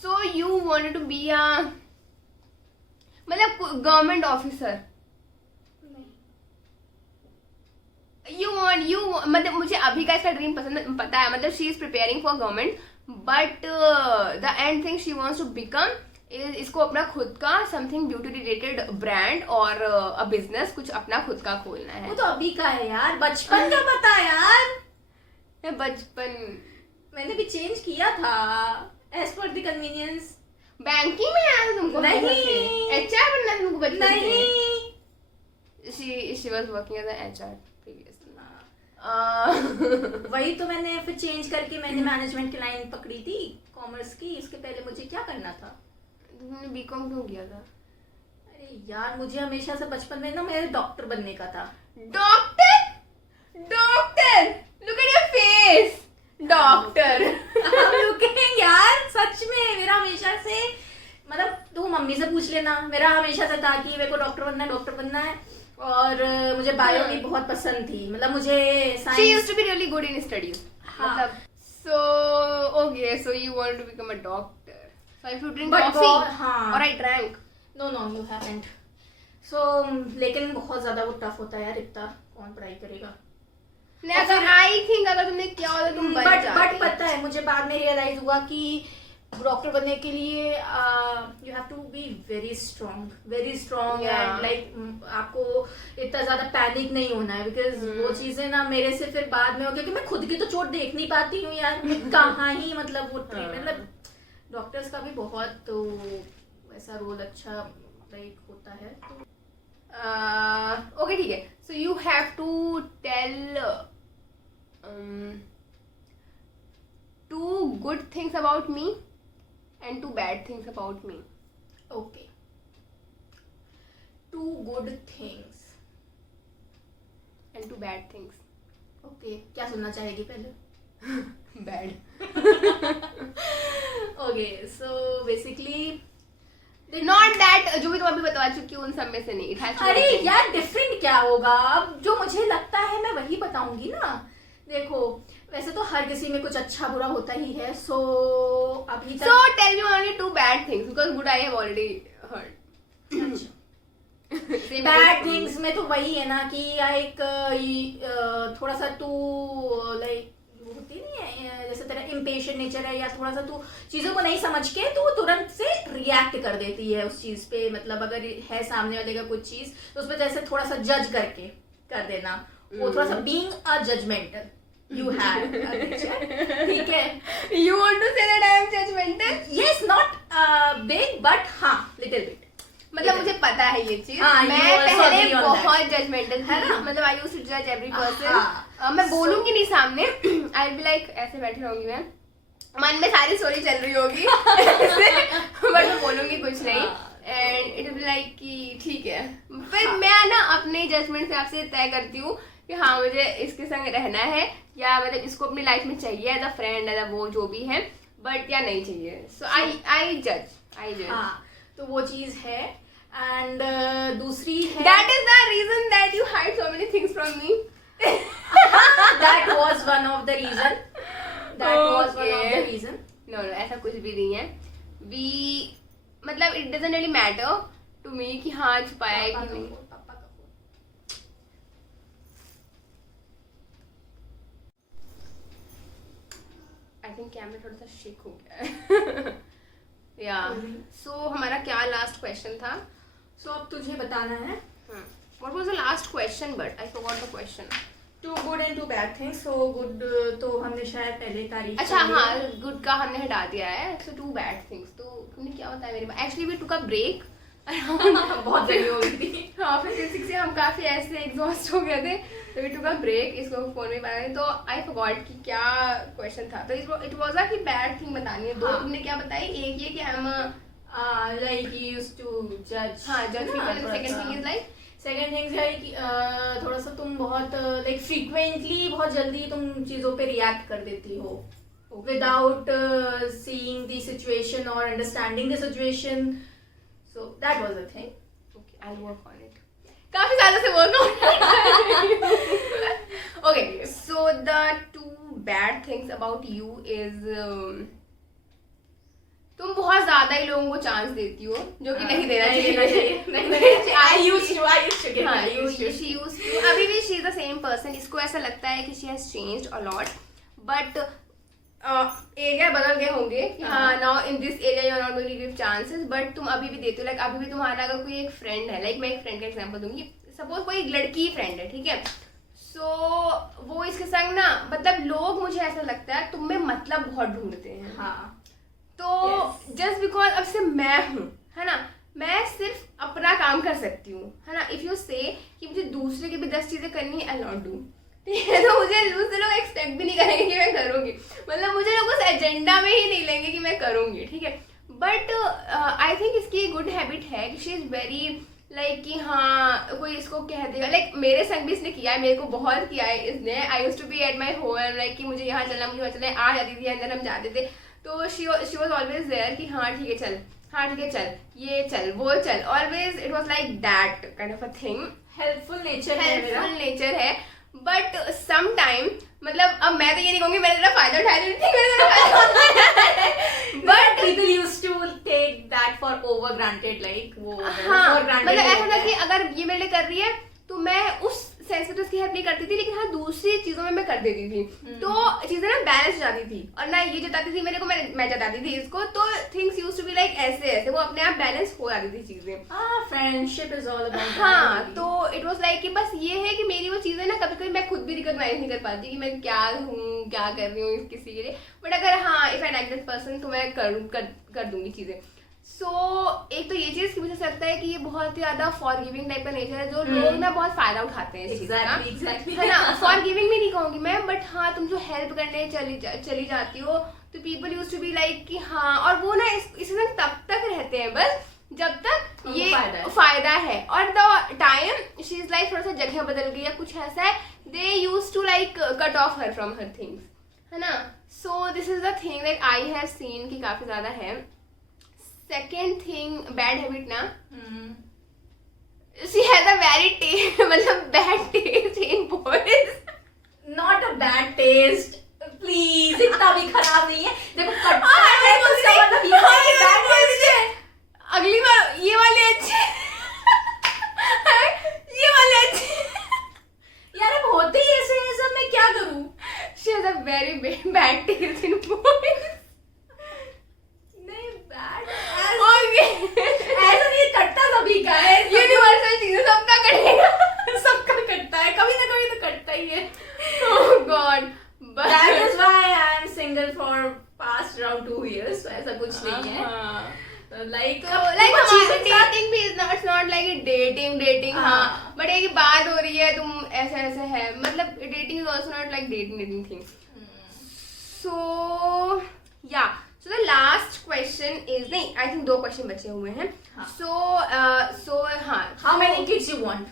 so you wanted to be a मतलब गवर्नमेंट ऑफिसर. यू मतलब मुझे अभी का इसका ड्रीम पसंद पता है. मतलब she is preparing for government but the end thing she wants to become इसको अपना खुद का समथिंग ब्यूटी रिलेटेड ब्रांड और अ बिजनेस कुछ अपना खुद का खोलना है. वो तो अभी का है यार. बचपन का बता यार. बचपन मैंने भी चेंज किया था as per the convenience. Banking में आया था तुमको. नहीं. एचआर बनना था तुमको बचपन से. नहीं. she was working as an HR previously. वही तो मैंने फिर चेंज करके मैंने मैनेजमेंट की लाइन पकड़ी थी कॉमर्स की. इसके पहले मुझे क्या करना था. तुमने बीकॉम क्यों किया था. अरे यार मुझे हमेशा से बचपन में ना मेरे डॉक्टर बनने का था. Doctor. Look at your face. Doctor. Looking यार सच में मेरा हमेशा से, मतलब तू मम्मी से पूछ लेना, मेरा हमेशा से था कि मेरे को डॉक्टर बनना है. और मुझे बायो भी बहुत पसंद थी. मतलब मुझे she used to be really good in studies. हाँ. मतलब so you wanted to become a doctor. So if you drink But coffee हाँ. or I drank. No you haven't. So लेकिन बहुत ज्यादा वो टफ होता है यार. इतना कौन पढ़ाई करेगा. अगर आई थिंक अगर तुमने क्या होता तुम बन बट जाती. पता है मुझे बाद में रियलाइज हुआ कि डॉक्टर बनने के लिए you have to be very strong Yeah. And like आपको इतना ज्यादा पैनिक नहीं होना है. बिकॉज वो चीजें ना मेरे से फिर बाद में हो गया कि मैं खुद की तो चोट देख नहीं पाती हूँ यार. मैं कहाँ ही मतलब वो मतलब डॉक्टर्स का भी बहुत तो ऐसा रोल अच्छा लाइक होता है. ओके ठीक है. So you have to tell two good things about me and two bad things about me. Okay. 2 good things and two bad things. Okay. क्या सुनना चाहेगी पहले. Bad. Okay so basically Not that जो भी तुम अभी बता चुकी हो उन सब में से नहीं. It has to be अरे different. यार डिफरेंट क्या होगा. अब जो मुझे लगता है मैं वही बताऊंगी ना. देखो वैसे तो हर किसी में कुछ अच्छा बुरा होता ही है. सो अभी So tell me only two bad things because good I have already heard. Bad things में तो वही है ना कि एक थोड़ा सा तू लाइक होती नहीं है जैसे तेरा इम्पेशेंट नेचर है या थोड़ा सा तू चीजों को नहीं समझ के तू तुरंत से रिएक्ट कर देती है उस चीज पे. मतलब अगर है सामने वाले का कुछ चीज तो उसपे जैसे थोड़ा सा जज करके कर देना. वो थोड़ा सा being a judgmental you have ठीक है. You want to say that I am judgmental? Yes, not big but हाँ little bit. मतलब मुझे पता है ये चीज. हाँ, मैं you also पहले agree on that. बहुत जजमेंटल है थी. ना? मतलब आई यूज्ड टू जज एवरी हाँ. पर्सन. मैं बोलूंगी नहीं सामने. आई बी लाइक ऐसे बैठी रहूंगी मैं. मन में सारी स्टोरी चल रही होगी बट मैं बोलूंगी कुछ नहीं. एंड इट विल लाइक कि ठीक है. फिर मैं ना अपने जजमेंट से आपसे तय करती हूँ कि हाँ मुझे इसके संग रहना है या मतलब इसको अपनी लाइफ में चाहिए as a friend as a वो जो भी है बट या नहीं चाहिए. सो आई जज. हाँ तो वो चीज है. एंड दूसरी है that is the reason that you hide so many things from me. that was one of the reason. No ऐसा कुछ भी नहीं है. वी मतलब it doesn't really matter to me कि हाँ छुपाया है कि नहीं? पापा का फोन। आई थिंक कैमरा थोड़ा सा शेक हो गया है। या सो हमारा क्या लास्ट क्वेश्चन था? सो अब तुझे बताना है what was the last question but I forgot the question. 2 good and 2 bad things. So good तो हमने शायद पहले तारीफ अच्छा कर ली हाँ, है। गुड का हमने हटा दिया है, सो 2 बैड थिंग्स। तो तुमने क्या बताया मेरे पास? Actually we took a break बहुत जल्दी हो गई थी। हाँ, फिर फिजिक्स से हम काफी ऐसे एग्जॉस्ट हो गए थे, तो वी टुक अ ब्रेक, इसको फोन में बनाने। तो आई फॉरगॉट कि क्या क्वेश्चन था। तो इट वाज अ कि बैड थिंग बतानी है। दो हाँ। तुमने क्या बताई? एक ये कि I am like you used to judge. हाँ जज ना, पीपल। थोड़ा सेकंड सा। Thing is like second things है कि थोड़ा सा तुम बहुत लाइक फ्रीक्वेंटली बहुत जल्दी तुम चीज़ों पे रिएक्ट कर देती हो विदाउट सीइंग द सिचुएशन और understanding the situation. So that was the thing. Okay, I will work on it. काफी सालों से work on. Okay, so the 2 bad things about you is तुम बहुत ज्यादा ही लोगों को चांस देती हो, जो कि नहीं देना चाहिए. I used to give. हाँ, I used to. she used to. अभी भी she is the same person. इसको ऐसा लगता है कि she has changed a lot, but area बदल गए होंगे कि हाँ now in this area you are not going to give chances, but तुम अभी भी देते हो. लाइक अभी भी तुम्हारा अगर कोई एक फ्रेंड है, लाइक मैं एक फ्रेंड का एग्जांपल दूंगी. सपोज कोई एक लड़की फ्रेंड है, ठीक है, सो वो इसके संग ना, मतलब लोग, मुझे ऐसा लगता है तुम में मतलब बहुत ढूंढते हैं. हाँ. तो जस्ट बिकॉज अब से मैं हूँ, है ना, मैं सिर्फ अपना काम कर सकती हूँ, है ना. इफ यू से कि मुझे दूसरे की भी 10 चीजें करनी है, आई नॉट डू. ठीक है, तो मुझे दूसरे लोग एक्सपेक्ट भी नहीं करेंगे कि मैं करूँगी. मतलब मुझे लोग उस एजेंडा में ही नहीं लेंगे कि मैं करूँगी. ठीक है, बट आई थिंक इसकी गुड हैबिट है कि शी इज वेरी लाइक कि हाँ कोई इसको कह देगा. लाइक मेरे संग भी इसने किया है, मेरे को बहुत किया है इसने. I used to be at my home, like कि मुझे यहाँ चलना, मुझे वहाँ चलना. आ जाती थी, अंदर हम जाते थे, तो शी वॉज ऑलवेज देयर कि हाँ ठीक है चल, हाँ ठीक है चल, ये चल, वो चल. Always it was like that kind of a thing. Helpful nature है मेरा. हेल्पफुल नेचर है, बट सम टाइम, मतलब अब मैं तो ये नहीं कहूँगी मैंने तेरा फायदा उठाया, but people used to take that for over granted. Like वो हाँ, for granted मतलब ऐसा होता था कि है. अगर ये मेरे लिए कर रही है तो मैं उस सेंस में तो उसकी हेल्प नहीं करती थी, लेकिन हाँ दूसरी चीजों में मैं कर देती थी. तो चीजें ना बैलेंस हो जाती थी, और ना ये जताती थी मेरे को, मैं जताती थी इसको. तो things used to be like ऐसे ऐसे, वो अपने आप बैलेंस हो जाती थी चीजें. हाँ, फ्रेंडशिप इज ऑल अबाउट. हाँ, तो इट वाज लाइक कि बस ये है कि मेरी वो चीजें ना कभी कभी मैं खुद भी रिकॉग्नाइज नहीं कर पाती कि मैं क्या हूँ, क्या कर रही हूँ किसी के लिए. बट अगर हाँ if I like that person, तो मैं कर दूंगी चीजें. सो एक तो ये चीज कि मुझे ऐसा लगता है कि ये बहुत ही ज्यादा फॉरगिविंग टाइप का नेचर है, जो लोग ना बहुत फायदा उठाते हैं इस चीज का. एग्जैक्टली है ना, फॉरगिविंग भी नहीं कहूंगी मैं, बट हाँ तुम जो हेल्प करने चली जाती हो, तो people used to be like कि हाँ, और वो ना इसमें तब तक रहते हैं बस जब तक ये फायदा है. और the time she is like थोड़ा सा जगह बदल गई या कुछ ऐसा है, they used to like cut off her from her things, है ना. So this is the thing that I have seen कि काफी ज्यादा है. सेकेंड थिंग, बैड हैबिट ना, she has a very मतलब bad taste in boys. Not a bad taste, please. इतना भी खराब नहीं है. देखो कटता हाँ, है तो उसका मतलब ये है कि bad taste है. अगली बार ये वाले अच्छे, ये वाले अच्छे. यार अब होते ही ऐसे हैं सब, मैं क्या करूं. She has a very bad taste in boys. नहीं बैड Okay. ऐसा नहीं, कटता सभी का है. यूनिवर्सल चीजें सबका कटेगा. सबका कटता है, कभी ना कभी तो कटता ही है. Oh God. But That is why I am single for past around 2 years. So ऐसा कुछ नहीं है. Like हमारी dating भी it's not like a dating हाँ, but एक बात हो रही है, तुम ऐसे ऐसे है, मतलब dating is also not like dating thing. So yeah. So the last question is, नहीं, I think 2 क्वेश्चन बचे हुए हैं. So हाँ. How many kids you want?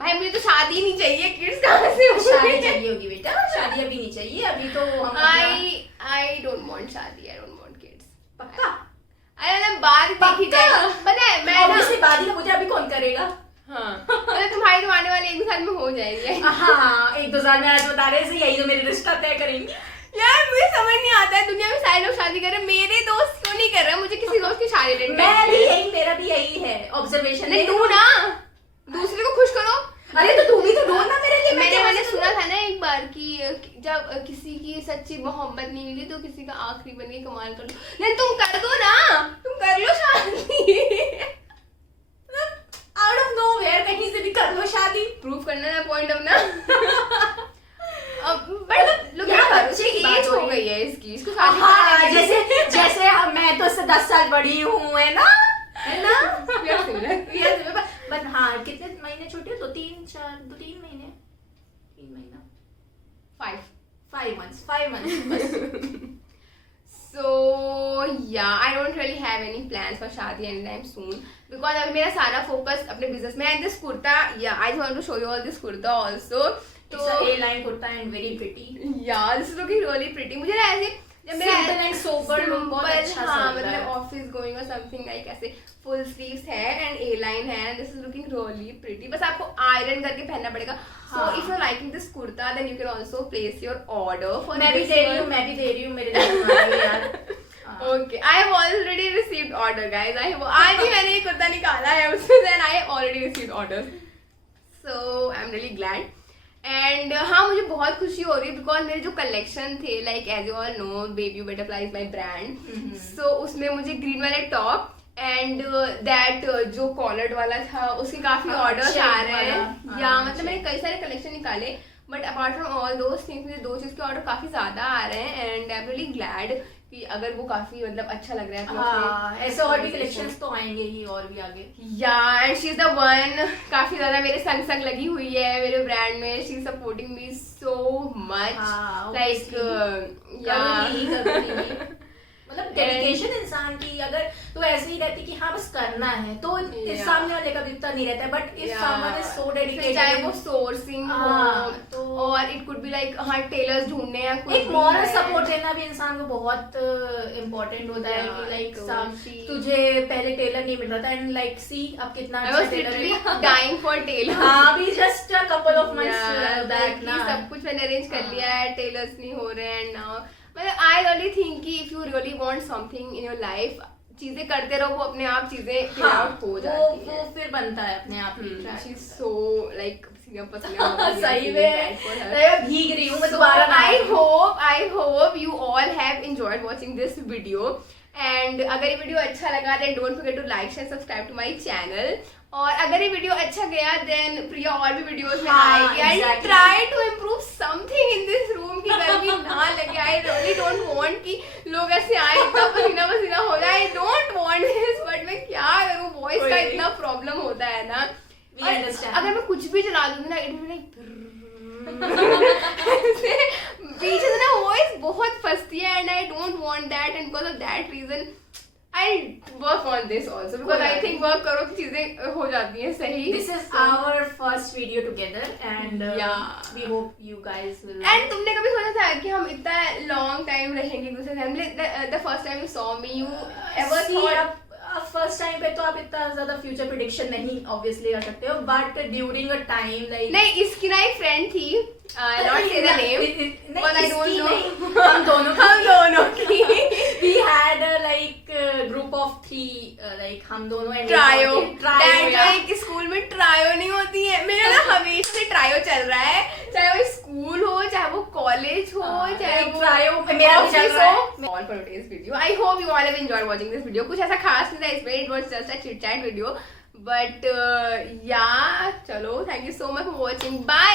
भाई मुझे तो शादी नहीं चाहिए, किड्स कहाँ से होंगे? शादी चाहिए होगी बेटा, शादी अभी नहीं चाहिए. अभी तो हम I don't want शादी, I don't want kids. पक्का. अरे मतलब बात देखी जाए, पता है मैं ना, obviously बात ही तो मुझे अभी कौन करेगा. हाँ मतलब तुम्हारी तो आने वाले 1 साल में हो जाएंगे. हाँ 1-2 साल में आज बता रहे हैं, यही तो मेरे रिश्ता तय करेंगे. यार मुझे समझ नहीं आता है, दुनिया में सारे लोग शादी कर रहे हैं, मेरे दोस्त क्यों नहीं कर रहे. मुझे किसी दोस्त की शादी अटेंड मैं भी यही, मेरा भी भी यही है ऑब्जर्वेशन। नहीं तू ना दूसरे को खुश करो। अरे तो तू भी तो ढूंढ ना मेरे लिए। मैंने सुना था ना एक बार कि जब किसी की सच्ची मोहब्बत नहीं मिली तो किसी का आखिरी बन के कमाल कर लो। नहीं तुम कर दो ना, तुम कर लो शादी। आउट ऑफ नोवेयर कहीं से भी कर लो शादी। प्रूव करना ना पॉइंट अपना। बट लोग बच्चे की एज हो गई है इसकी, इसको शादी करने की। जैसे जैसे मैं तो 10 साल बड़ी हूँ, है ना, है ना। बट हाँ, कितने महीने छोटे हो? तो 3 महीने 3 महीना 5 months So yeah, I don't really have any plans for शादी anytime soon because अभी मेरा सारा focus अपने business में है। This kurta, yeah, I just want to show you all this kurta also. It's a A-line kurta and very pretty. Yeah, this is looking really pretty. मुझे ना ऐसे जब मेरा Simple and sober look बहुत अच्छा हाँ लग रहा है। मतलब ऑफिस गोइंग और समथिंग लाइक ऐसे फुल स्लीव्स है एंड ए लाइन है। This is looking really pretty. बस आपको आयरन करके पहनना पड़ेगा। So if you liking this kurta then you can also place your order for. मैं भी दे रही हूँ मेरे लिए यार। Okay, I have already received order guys. आज ही मैंने ये कुर्ता निकाला है उसमें, then I have already received order. So I am really glad and हाँ मुझे बहुत खुशी हो रही है बिकॉज मेरे जो कलेक्शन थे like as you all know baby butterfly is my brand. So उसमें मुझे ग्रीन वाले टॉप एंड दैट जो कॉलर्ड वाला था उसके काफी ऑर्डर्स आ रहे हैं। या मतलब मैंने कई सारे कलेक्शन निकाले but apart from all those things मुझे 2 चीज के ऑर्डर काफी ज्यादा आ रहे हैं and I am really glad कि अगर वो काफी मतलब अच्छा लग रहा है तो हाँ, ऐसे और भी कलेक्शंस तो आएंगे ही और भी आगे। या and she is the one काफी ज्यादा मेरे संग लगी हुई है मेरे ब्रांड में। She is supporting me so much like या मतलब डेडिकेशन इंसान की अगर तो ऐसे ही रहती कि हाँ बस करना है तो इस सामने वाले का भी उतना नहीं रहता है but if someone is so dedicated, चाहे वो सोर्सिंग हो और इट कुड बी लाइक हाँ टेलर्स ढूंढने या कुछ एक मॉरल सपोर्ट देना भी इंसान को बहुत इम्पोर्टेंट होता है कि लाइक तुझे पहले टेलर नहीं मिल रहा था एंड लाइक सी अब कितना अच्छा टेलर डाइंग फॉर टेलर। हाँ भी just a couple of months back ना सब कुछ मैंने अरेंज कर लिया है, टेलर्स नहीं हो रहे हैं नाउ। मतलब आई रियली थिंक कि if you really want something in your life चीजें करते रहो वो अपने आप चीजें फिगर आउट हो जाती है। वो फिर बनता है अपने आप ही। शी इज सो लाइक पसीना सही में भीग रही हूँ मैं दोबारा। I hope you all have enjoyed watching this video and अगर ये वीडियो अच्छा लगा then don't forget to like share subscribe to my channel. और अगर ये वीडियो अच्छा गया देन प्रिया और भी वीडियोस में आएगी and try to improve something in this room की गर्मी ना लगे। आई रियली डोंट वांट कि लोग ऐसे आए इतना पसीना हो जाए। आई डोंट वांट दिस बट मैं क्या करूं, वॉइस का इतना प्रॉब्लम होता है ना। अगर मैं कुछ भी चला दूंगी ना इट विल बीच से ना वॉइस बहुत फंसती है and I don't want that and because of that reason I work on this also because I think work करो तो चीजें हो जाती हैं सही। This is our first video together and we hope you guys will. एंड तुमने कभी सोचा था कि हम इतना लॉन्ग टाइम रहेंगे दूसरे family? The first time you saw me you ever thought first time पे तो आप इतना ज्यादा फ्यूचर प्रेडिक्शन नहीं ऑब्वियसली कर सकते हो but during a time like नहीं इसकी ना एक फ्रेंड थी नॉट से the name but I don't know हम दोनों की we had a like group of 3 like हम दोनों ट्रायो एक स्कूल में ट्रायो नहीं होती है। मेरा ना हमेशा से ट्रायो चल रहा है चाहे वो स्कूल हो चाहे वो कॉलेज हो चाहे वो ट्रायो मेरा भी चल रहा है। All for today's video I hope you all have enjoyed watching this video. कुछ ऐसा खास नहीं था इसमें, it was just a chit chat video but yeah चलो thank you so much for watching. Bye.